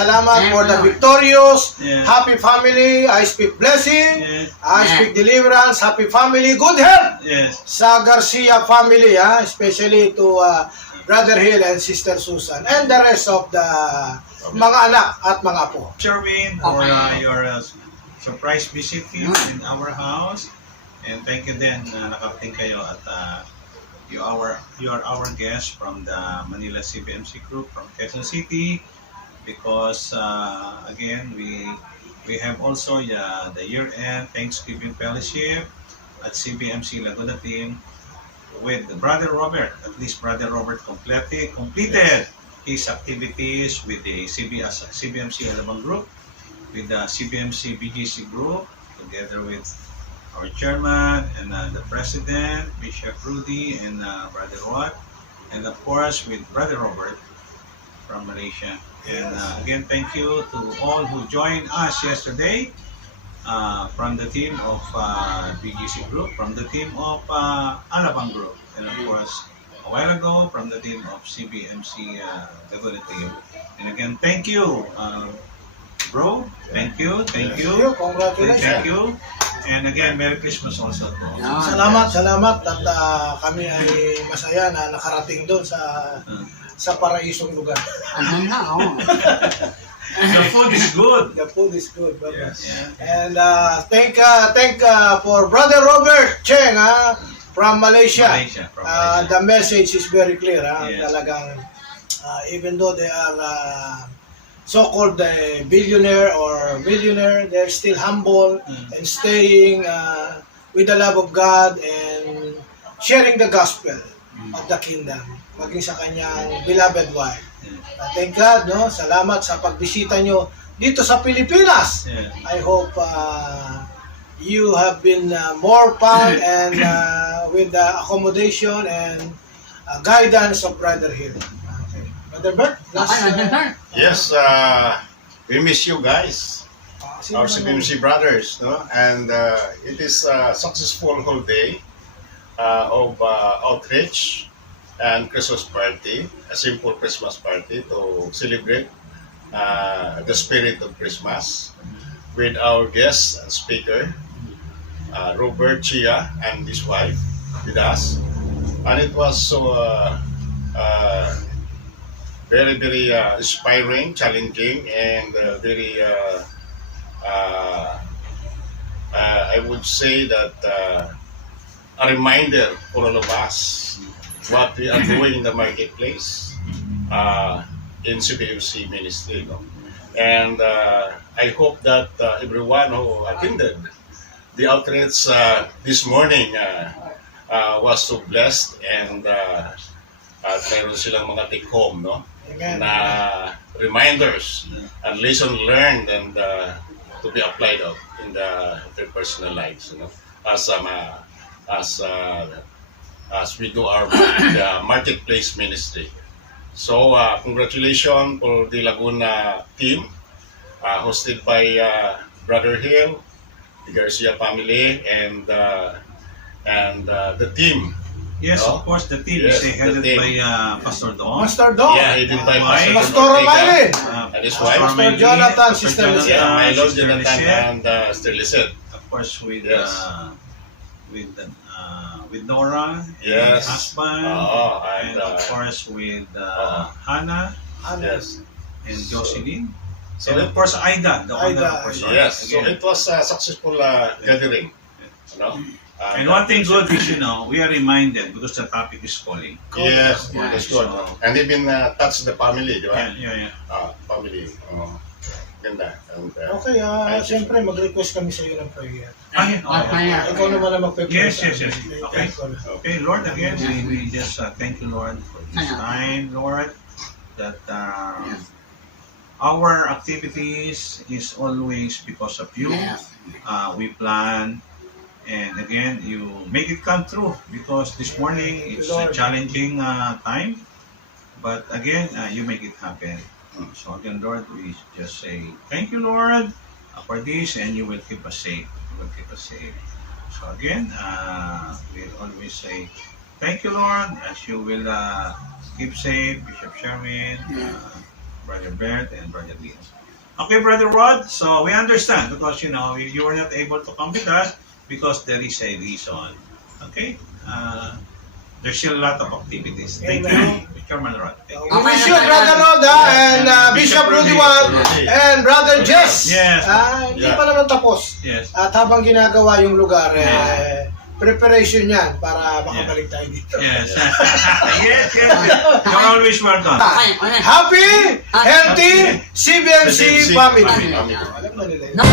salamat for the victorious, happy family. I speak blessing, I speak deliverance, happy family, good health sa Garcia family, especially to Brother Hill and Sister Susan and the rest of the mga anak at mga apo. Sherwin, for your surprise visit in our house. And thank you din na nakarating kayo at you are our guest from the Manila CBMC group from Quezon City, because again we have also the year-end Thanksgiving fellowship at CBMC Laguna team with Brother Robert. At least Brother Robert completed his activities with the CBMC Alabang group, with the CBMC BGC group, together with our chairman and the president, Bishop Rudy, and Brother Rod, and of course with Brother Robert from Malaysia. And again, thank you to all who joined us yesterday from the team of BGC group, from the team of Alabang group, and of course a while ago from the team of CBMC Laguna team. And again, thank you, bro. Thank you. Congratulations. Thank you. And again, Merry Christmas also. Salamat at kami ay masaya na nakarating doon sa paraisong lugar. The food is good. The food is good, brother. Yes. And thank for Brother Robert Cheng from Malaysia. From Malaysia. The message is very clear. Yes. Talagang even though they are so-called billionaire or millionaire, they're still humble and staying with the love of God and sharing the gospel of the kingdom, maging sa kanyang beloved wife. Thank God, no? Salamat sa pagbisita nyo dito sa Pilipinas. I hope you have been more fun and with the accommodation and guidance of Brother Hill. Brother Bert, yes, we miss you guys, our CBMC brothers, no? And it is a successful whole day of outreach and Christmas party, a simple Christmas party to celebrate the spirit of Christmas with our guest and speaker, Robert Chia and his wife with us. And it was so very inspiring, challenging, and very I would say that a reminder for all of us what we are doing in the marketplace in CBMC ministry, no? And I hope that everyone who attended the outreach this morning was so blessed, and mayroon silang mga take home, no? Amen. Na reminders and lesson learned, and to be applied in their personal lives, you know, as we do our marketplace ministry. So congratulations for the Laguna team, hosted by Brother Hill, the Garcia family, and the team. Yes, No? of course, the team Yes, is headed the team. by Pastor Don. Master Dog, Yeah, headed by Pastor Pastor O'Malley, and his Pastor wife. Pastor Jonathan, Sister Lisette. Yeah, my Lord Sister Jonathan Lisette. and Sister Lisette. Of course, with Yes. with Nora, Yes. her husband, And and of course with Hannah yes. and Jocelyn, So and of course Aida, the Aida, other person. yes. So Again. it was a successful gathering. You know? And one thing good is, we are reminded because the topic is calling. Yes, Yeah, that's good. And even touch the family, di ba? Yeah. Family. Ganda. And, Okay, siyempre mag-request kami sa iyo ng prayer. Yeah. Ikaw naman ang magpe-pray. Yes. Okay. Okay, Lord, again, we just thank you, Lord, for this time, Lord, that our activities is always because of you. We plan, and again, you make it come true, because this morning it's a challenging time, but again, you make it happen. So again, Lord, we just say thank you, Lord, for this, and you will keep us safe. You will keep us safe. So again, we always say thank you, Lord, as you will keep safe Bishop Sherwin, Brother Bert, and Brother Vince. Okay, Brother Rod, so we understand because you were not able to come with us because there is a reason. Okay? There's still a lot of activities. Thank Amen. you, Chairman Rod. Thank you. We wish you, Brother Roda, and Bishop Rudiwan, and Brother Jess. Yes. Hindi pa naman tapos. Yes. At habang ginagawa yung lugar, preparation yan para makabalik tayo dito. Yes. Yes. You're always welcome. Happy, healthy CBMC family. Family. Alam na nila yun. No.